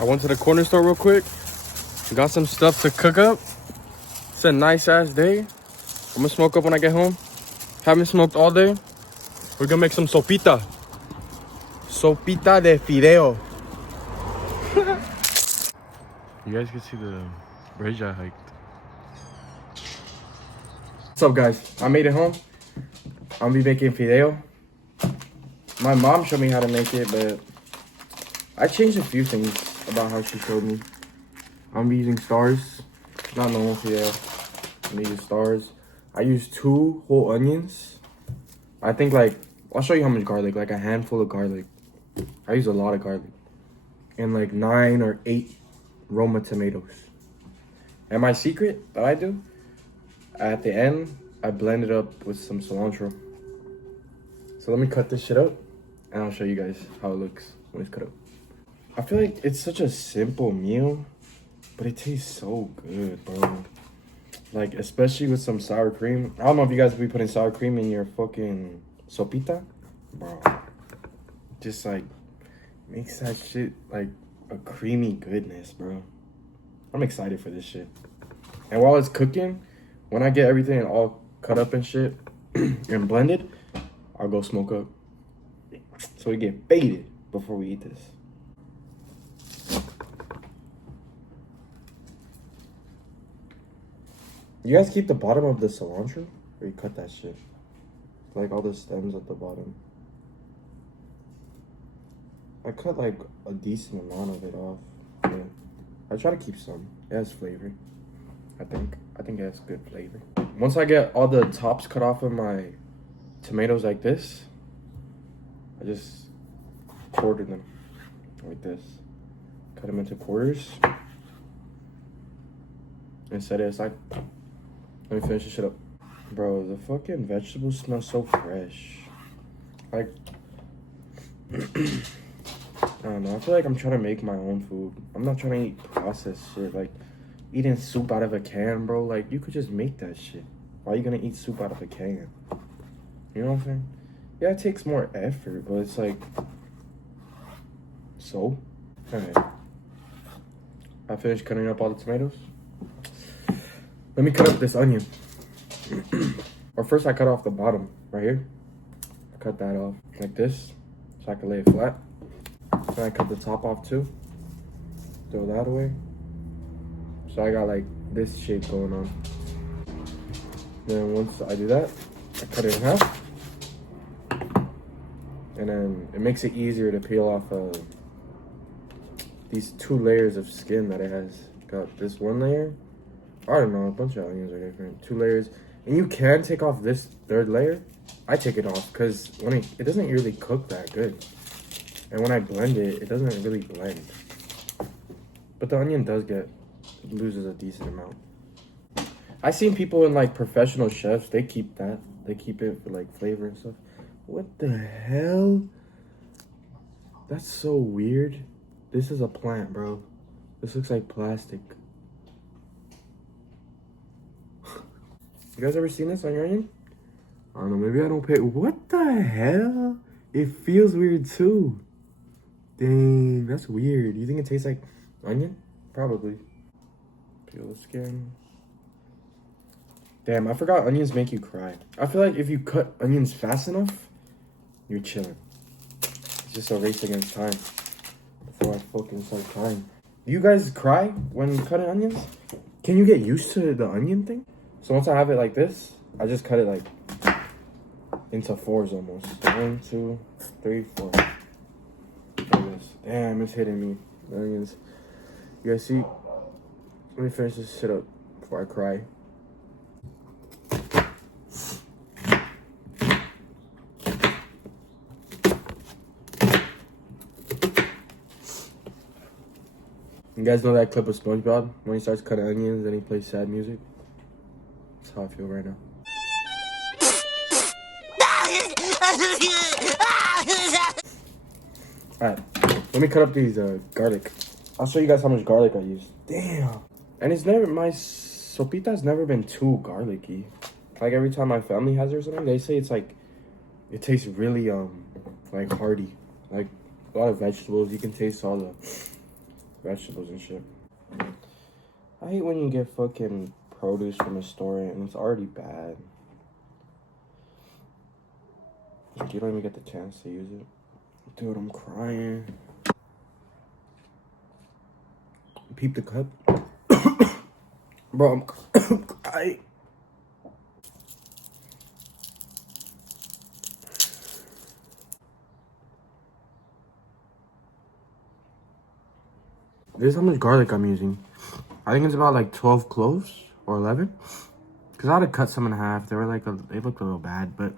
I went to the corner store real quick. Got some stuff to cook up. It's a nice ass day. I'm gonna smoke up when I get home. Haven't smoked all day. We're gonna make some sopita. Sopita de fideo. You guys can see the bridge I hiked. What's up, guys? I made it home. I'm gonna be making fideo. My mom showed me how to make it, but I changed a few things about how she showed me. I'm using stars, not normal fideo. I'm using stars. I use 2 whole onions. I think I'll show you how much garlic, like a handful of garlic. I use a lot of garlic. And like 9 or 8 Roma tomatoes. And my secret that I do, at the end, I blend it up with some cilantro. So let me cut this shit up and I'll show you guys how it looks when it's cut up. I feel like it's such a simple meal, but it tastes so good, bro. Like, especially with some sour cream. I don't know if you guys will be putting sour cream in your fucking sopita. Bro, just like, makes that shit like a creamy goodness, bro. I'm excited for this shit. And while it's cooking, when I get everything all cut up and shit and blended, I'll go smoke up. So we get baited before we eat this. You guys keep the bottom of the cilantro? Or you cut that shit? Like all the stems at the bottom. I cut like a decent amount of it off. Yeah. I try to keep some. It has flavor. I think it has good flavor. Once I get all the tops cut off of my tomatoes like this, I just quarter them like this. Cut them into quarters. And set it aside. Let me finish this shit up. Bro, the fucking vegetables smell so fresh. Like, I don't know. I feel like I'm trying to make my own food. I'm not trying to eat processed shit. Like, eating soup out of a can, bro. Like, you could just make that shit. Why are you gonna eat soup out of a can? You know what I'm saying? Yeah, it takes more effort, but it's like... So? Alright. I finished cutting up all the tomatoes. Let me cut up this onion. Or first I cut off the bottom, right here. I cut that off like this, so I can lay it flat. Then I cut the top off too. Throw that away. So I got like this shape going on. Then once I do that, I cut it in half. And then it makes it easier to peel off these 2 layers of skin that it has. Got this 1 layer. I don't know, a bunch of onions are different. 2 layers. And you can take off this 3rd layer. I take it off because when it doesn't really cook that good. And when I blend it, it doesn't really blend. But the onion loses a decent amount. I've seen people in like professional chefs, they keep that. They keep it for like flavor and stuff. What the hell? That's so weird. This is a plant, bro. This looks like plastic. You guys ever seen this on your onion? I don't know, maybe I don't pay. What the hell? It feels weird too. Dang, that's weird. You think it tastes like onion? Probably. Peel the skin. Damn, I forgot onions make you cry. I feel like if you cut onions fast enough, you're chilling. It's just a race against time. Before I fucking start crying. Do you guys cry when cutting onions? Can you get used to the onion thing? So once I have it like this, I just cut it like into 4s almost. 1, 2, 3, 4. Like this. Damn, it's hitting me. The onions. You guys see? Let me finish this shit up before I cry. You guys know that clip of SpongeBob when he starts cutting onions and he plays sad music? That's how I feel right now. Alright, let me cut up these garlic. I'll show you guys how much garlic I use. Damn. And my sopita's never been too garlicky. Like every time my family has it or something, they say it's like, it tastes really like hearty. Like a lot of vegetables, you can taste all vegetables and shit. I hate when you get fucking produce from a store and it's already bad. Like, you don't even get the chance to use it. Dude, I'm crying. Peep the cup. Bro, I'm crying. This is how much garlic I'm using. I think it's about like 12 cloves or 11. Because I had to cut some in half. They were like, they looked a little bad, but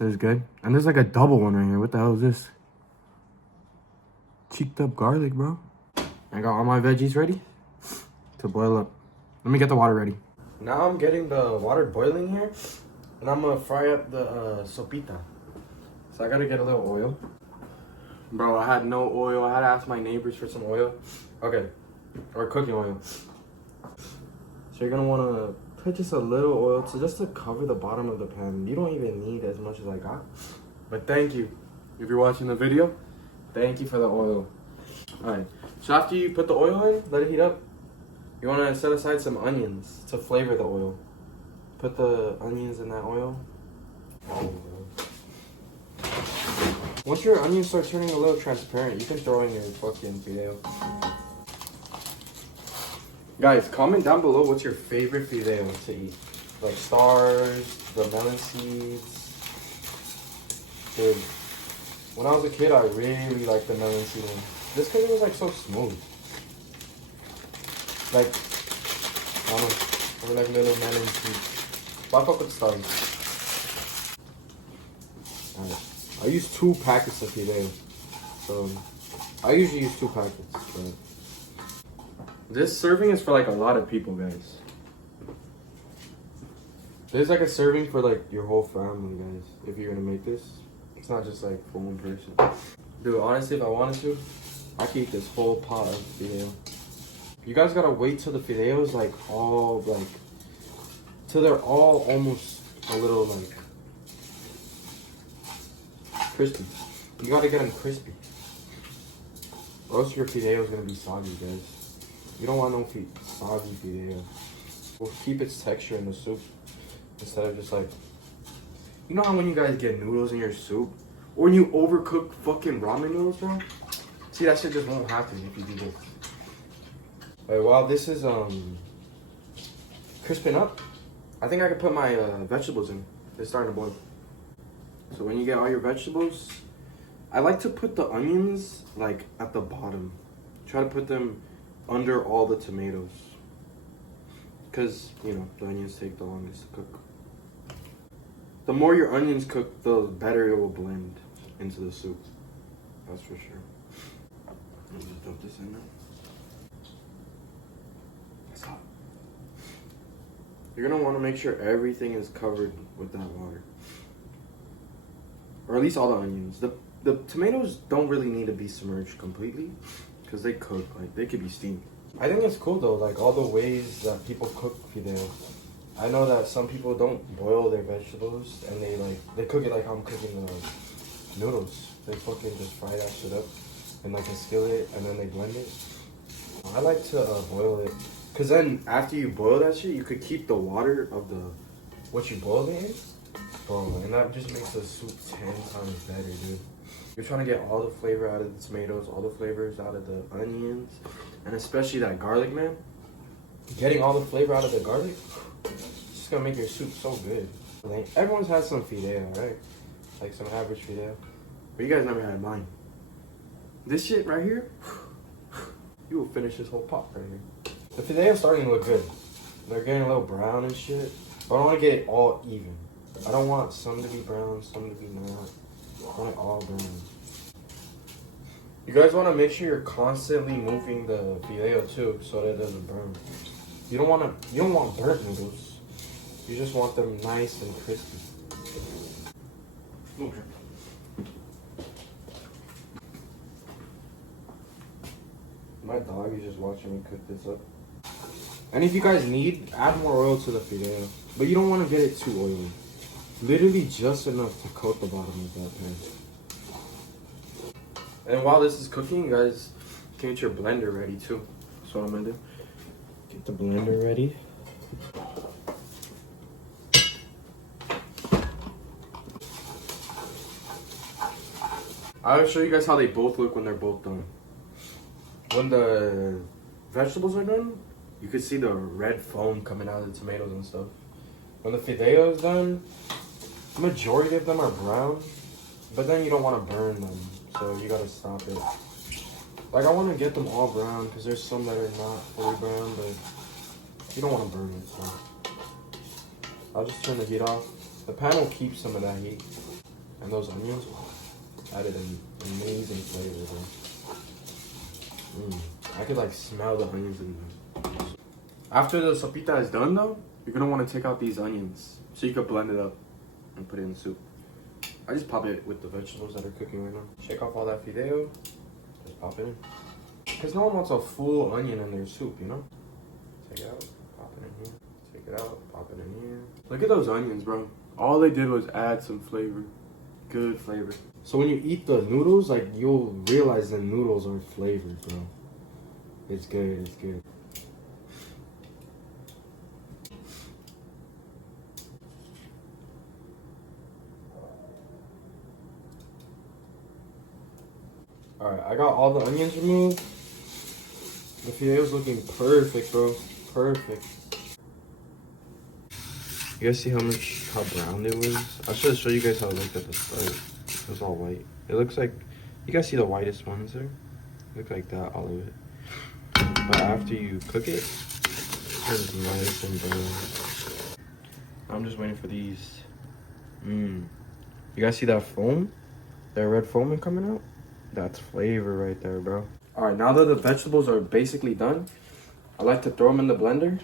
it was good. And there's like a double one right here. What the hell is this? Cheeked up garlic, bro. I got all my veggies ready to boil up. Let me get the water ready. Now I'm getting the water boiling here. And I'm going to fry up the sopita. So I got to get a little oil. Bro, I had no oil. I had to ask my neighbors for some oil. Okay. Or cooking oil. So you're going to want to put just a little oil just to cover the bottom of the pan. You don't even need as much as I got. But thank you. If you're watching the video, thank you for the oil. Alright. So after you put the oil in, let it heat up. You want to set aside some onions to flavor the oil. Put the onions in that oil. Once your onions start turning a little transparent, you can throw in your fucking fideo. Guys, comment down below what's your favorite fideo to eat. Like stars, the melon seeds. Dude, when I was a kid, I really liked the melon seed one. Just because it was like so smooth. Like, I don't know, they were like little melon seeds. But I fuck with stars. Alright. I use 2 packets of fideo. So, I usually use 2 packets. But this serving is for like a lot of people, guys. There's like a serving for like your whole family, guys. If you're gonna make this. It's not just like for one person. Dude, honestly, if I wanted to, I could eat this whole pot of fideo. You guys gotta wait till the fideos like all like, till they're all almost a little like crispy. You gotta get them crispy. Or else your fideo is gonna be soggy, guys. You don't want no soggy fideo. We'll keep its texture in the soup instead of just like, you know how when you guys get noodles in your soup, or when you overcook fucking ramen noodles, bro? See, that shit just won't happen if you do this. Alright, while this is crisping up, I think I could put my vegetables in. They're starting to boil. So when you get all your vegetables, I like to put the onions like at the bottom. Try to put them under all the tomatoes. Because, you know, the onions take the longest to cook. The more your onions cook, the better it will blend into the soup. That's for sure. Let me just dump this in there. It's hot. You're gonna want to make sure everything is covered with that water. Or at least all the onions. The tomatoes don't really need to be submerged completely because they cook, like they could be steamed. I think it's cool though, like all the ways that people cook fideo. I know that some people don't boil their vegetables and they cook it like I'm cooking noodles. They fucking just fry that shit up in like a skillet and then they blend it. I like to boil it because then after you boil that shit, you could keep the water of what you boiled it in. Bro, and that just makes the soup 10 times better, dude. You're trying to get all the flavor out of the tomatoes, all the flavors out of the onions, and especially that garlic, man. Getting all the flavor out of the garlic, it's just gonna make your soup so good. Like, everyone's had some fideo, right? Like some average fideo. But you guys never had mine. This shit right here, you will finish this whole pot right here. The fideo's starting to look good. They're getting a little brown and shit. But I don't want to get it all even. I don't want some to be brown, some to be not. I want it all brown. You guys want to make sure you're constantly moving the fideo too, so that it doesn't burn. You don't want burnt noodles. You just want them nice and crispy. Okay. My dog is just watching me cook this up. And if you guys need, add more oil to the fideo. But you don't want to get it too oily. Literally just enough to coat the bottom of that pan. And while this is cooking, you guys get your blender ready too. That's what I'm gonna do. Get the blender ready. I'll show you guys how they both look when they're both done. When the vegetables are done, you can see the red foam coming out of the tomatoes and stuff. When the fideo is done, the majority of them are brown, but then you don't want to burn them, so you gotta stop it. Like, I want to get them all brown because there's some that are not fully brown, but you don't want to burn it. So I'll just turn the heat off. The pan will keep some of that heat, and those onions added an amazing flavor, bro. I could like smell the onions in there. After the sopita is done though, you're gonna want to take out these onions so you can blend it up and put it in the soup. I just pop it with the vegetables that are cooking right now. Shake off all that fideo, just pop it in. Because no one wants a full onion in their soup, you know? Take it out, pop it in here. Take it out, pop it in here. Look at those onions, bro. All they did was add some flavor. Good flavor. So when you eat the noodles, like, you'll realize the noodles are flavored, bro. It's good, it's good. Alright, I got all the onions removed. The fideo's looking perfect, bro. Perfect. You guys see how brown it was? I should show you guys how it looked at the start. It was all white. It looks like, you guys see the whitest ones there? Look like that, all of it. But after you cook it, it's nice and brown. I'm just waiting for these. You guys see that foam? That red foam coming out? That's flavor right there, bro. All right, now that the vegetables are basically done, I like to throw them in the blender.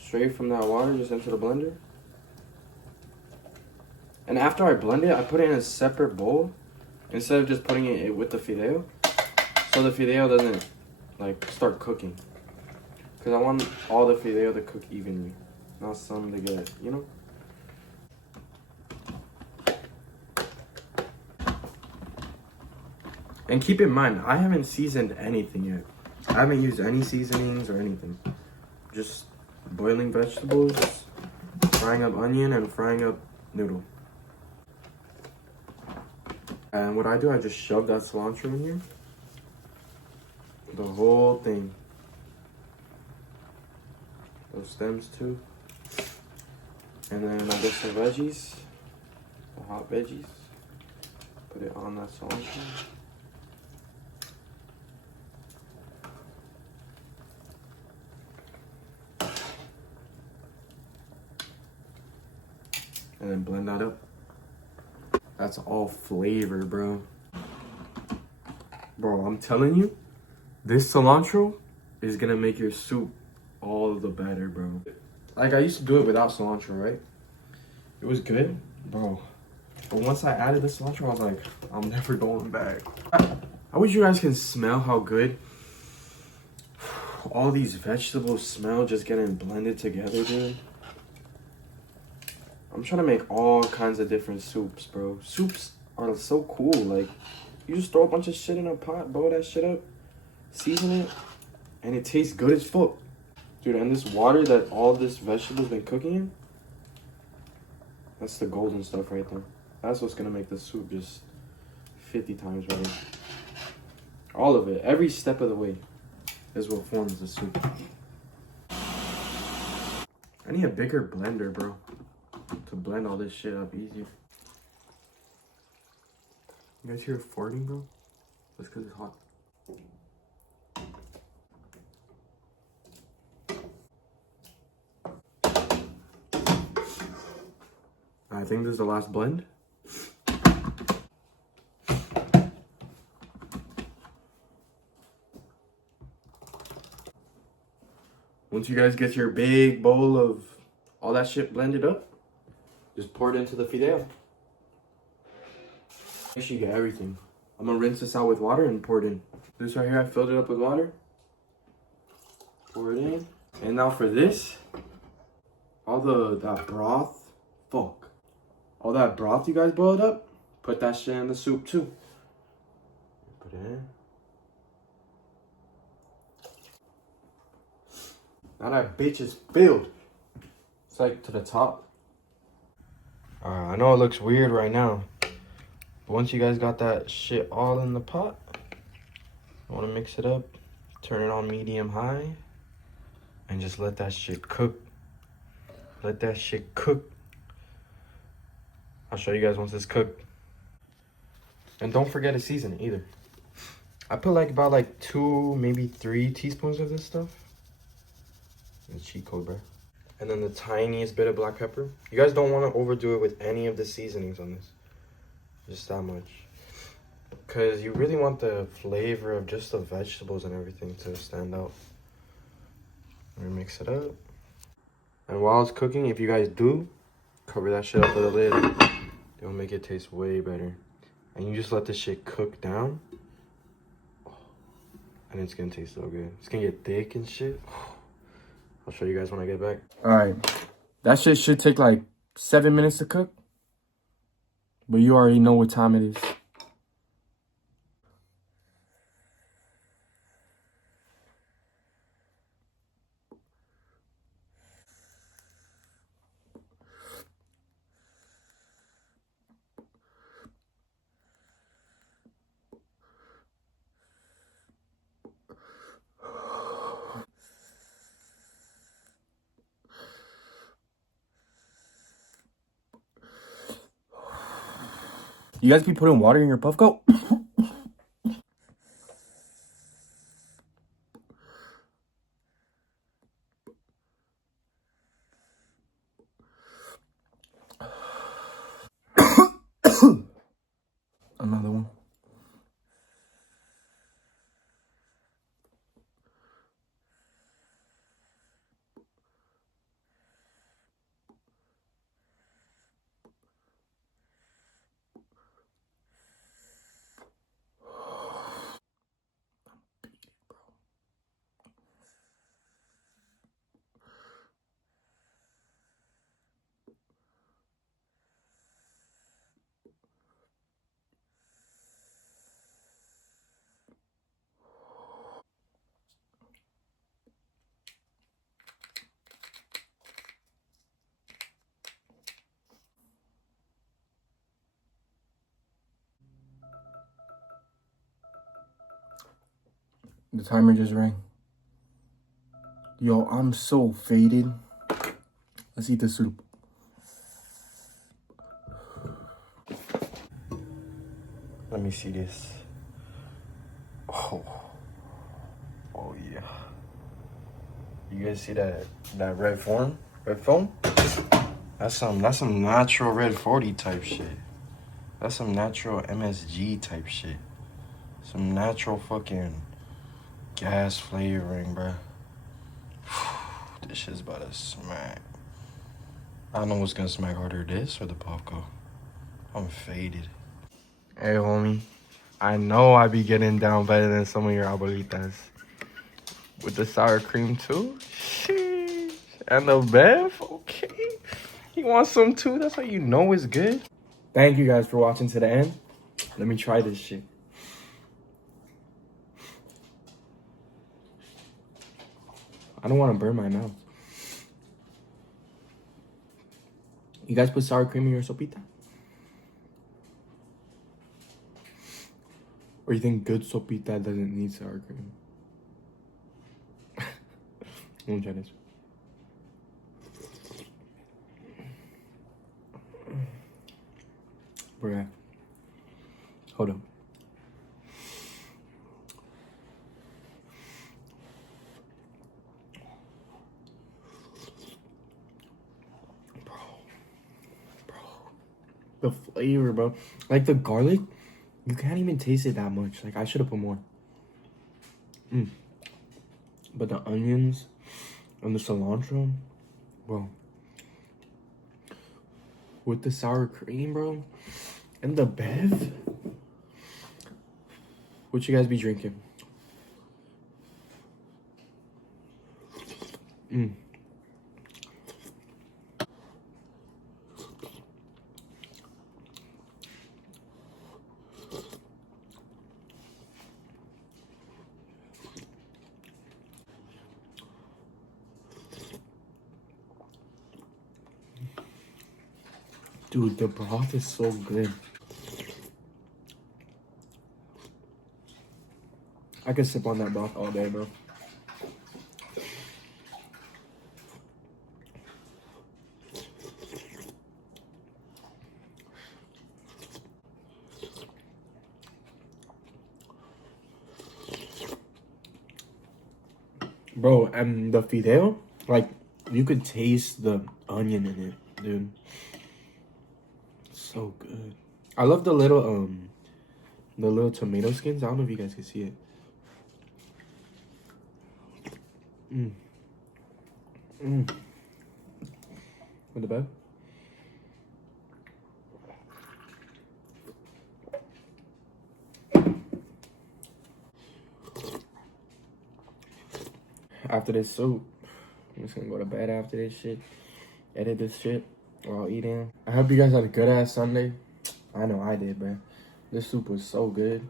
Straight from that water, just into the blender. And after I blend it, I put it in a separate bowl instead of just putting it with the fideo. So the fideo doesn't like start cooking. Because I want all the fideo to cook evenly, not some to get, you know? And keep in mind, I haven't seasoned anything yet. I haven't used any seasonings or anything. Just boiling vegetables, frying up onion, and frying up noodle. And what I do, I just shove that cilantro in here. The whole thing. Those stems too. And then I get some veggies, the hot veggies. Put it on that cilantro. And then blend that up. That's all flavor, bro. Bro, I'm telling you, this cilantro is gonna make your soup all the better, bro. Like, I used to do it without cilantro, right? It was good, bro. But once I added the cilantro, I was like, I'm never going back. I wish you guys can smell how good all these vegetables smell just getting blended together, dude. I'm trying to make all kinds of different soups, bro. Soups are so cool. Like, you just throw a bunch of shit in a pot, boil that shit up, season it, and it tastes good as fuck. Dude, and this water that all this vegetable's been cooking in, that's the golden stuff right there. That's what's gonna make the soup just 50 times better. All of it, every step of the way, is what forms the soup. I need a bigger blender, bro, to blend all this shit up easier. You guys hear it farting, bro? That's because it's hot. I think this is the last blend. Once you guys get your big bowl of all that shit blended up, just pour it into the fideo. Make sure you get everything. I'm gonna rinse this out with water and pour it in. This right here, I filled it up with water. Pour it in. And now for this, all that broth, fuck. All that broth you guys boiled up, put that shit in the soup too. Put it in. Now that bitch is filled. It's like to the top. I know it looks weird right now. But once you guys got that shit all in the pot, I want to mix it up. Turn it on medium high. And just let that shit cook. Let that shit cook. I'll show you guys once it's cooked. And don't forget to season it either. I put about 2, maybe 3 teaspoons of this stuff. It's cheat code, bro. And then the tiniest bit of black pepper. You guys don't want to overdo it with any of the seasonings on this. Just that much. Because you really want the flavor of just the vegetables and everything to stand out. Let me mix it up. And while it's cooking, if you guys do, cover that shit up with a lid. It'll make it taste way better. And you just let this shit cook down. And it's gonna taste so good. It's gonna get thick and shit. I'll show you guys when I get back. Alright. That shit should take 7 minutes to cook. But you already know what time it is. You guys be putting water in your puff coat? Another one. The timer just rang. Yo, I'm so faded. Let's eat the soup. Let me see this. Oh yeah. You guys see that red foam? Red foam? That's some natural red 40 type shit. That's some natural MSG type shit. Some natural fucking gas flavoring, bruh. This shit's about to smack. I don't know what's gonna smack harder, this or the popcorn. I'm faded. Hey, homie. I know I be getting down better than some of your abuelitas. With the sour cream, too? Sheesh. And the beef? Okay. You want some, too? That's how you know it's good. Thank you guys for watching to the end. Let me try this shit. I don't want to burn my mouth. You guys put sour cream in your sopita? Or you think good sopita doesn't need sour cream? Let me try this. Bruh. Hold on. Bro. The flavor, bro. Like the garlic, you can't even taste it that much. Like I should have put more. But the onions and the cilantro, bro. With the sour cream, bro. And the beef. What you guys be drinking? Dude, the broth is so good. I could sip on that broth all day, bro. Bro, and the fideo, like, you could taste the onion in it, dude. So good. I love the little tomato skins. I don't know if you guys can see it. With the bag. After this soup, I'm just gonna go to bed after this shit. Edit this shit while eating. I hope you guys had a good ass Sunday. I know I did, man. This soup was so good.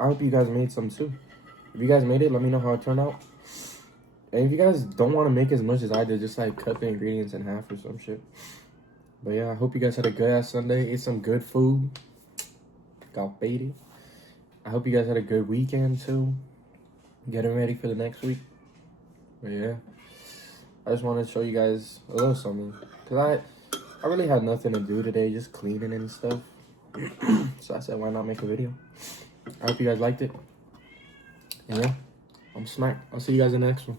I hope you guys made some too. If you guys made it, let me know how it turned out. And if you guys don't want to make as much as I did, just like cut the ingredients in half or some shit. But yeah, I hope you guys had a good ass Sunday. Ate some good food. Got faded. I hope you guys had a good weekend too. Getting ready for the next week. But yeah, I just wanted to show you guys a little something. Because I really had nothing to do today, just cleaning and stuff. So I said, why not make a video? I hope you guys liked it. And yeah, I'm smacked. I'll see you guys in the next one.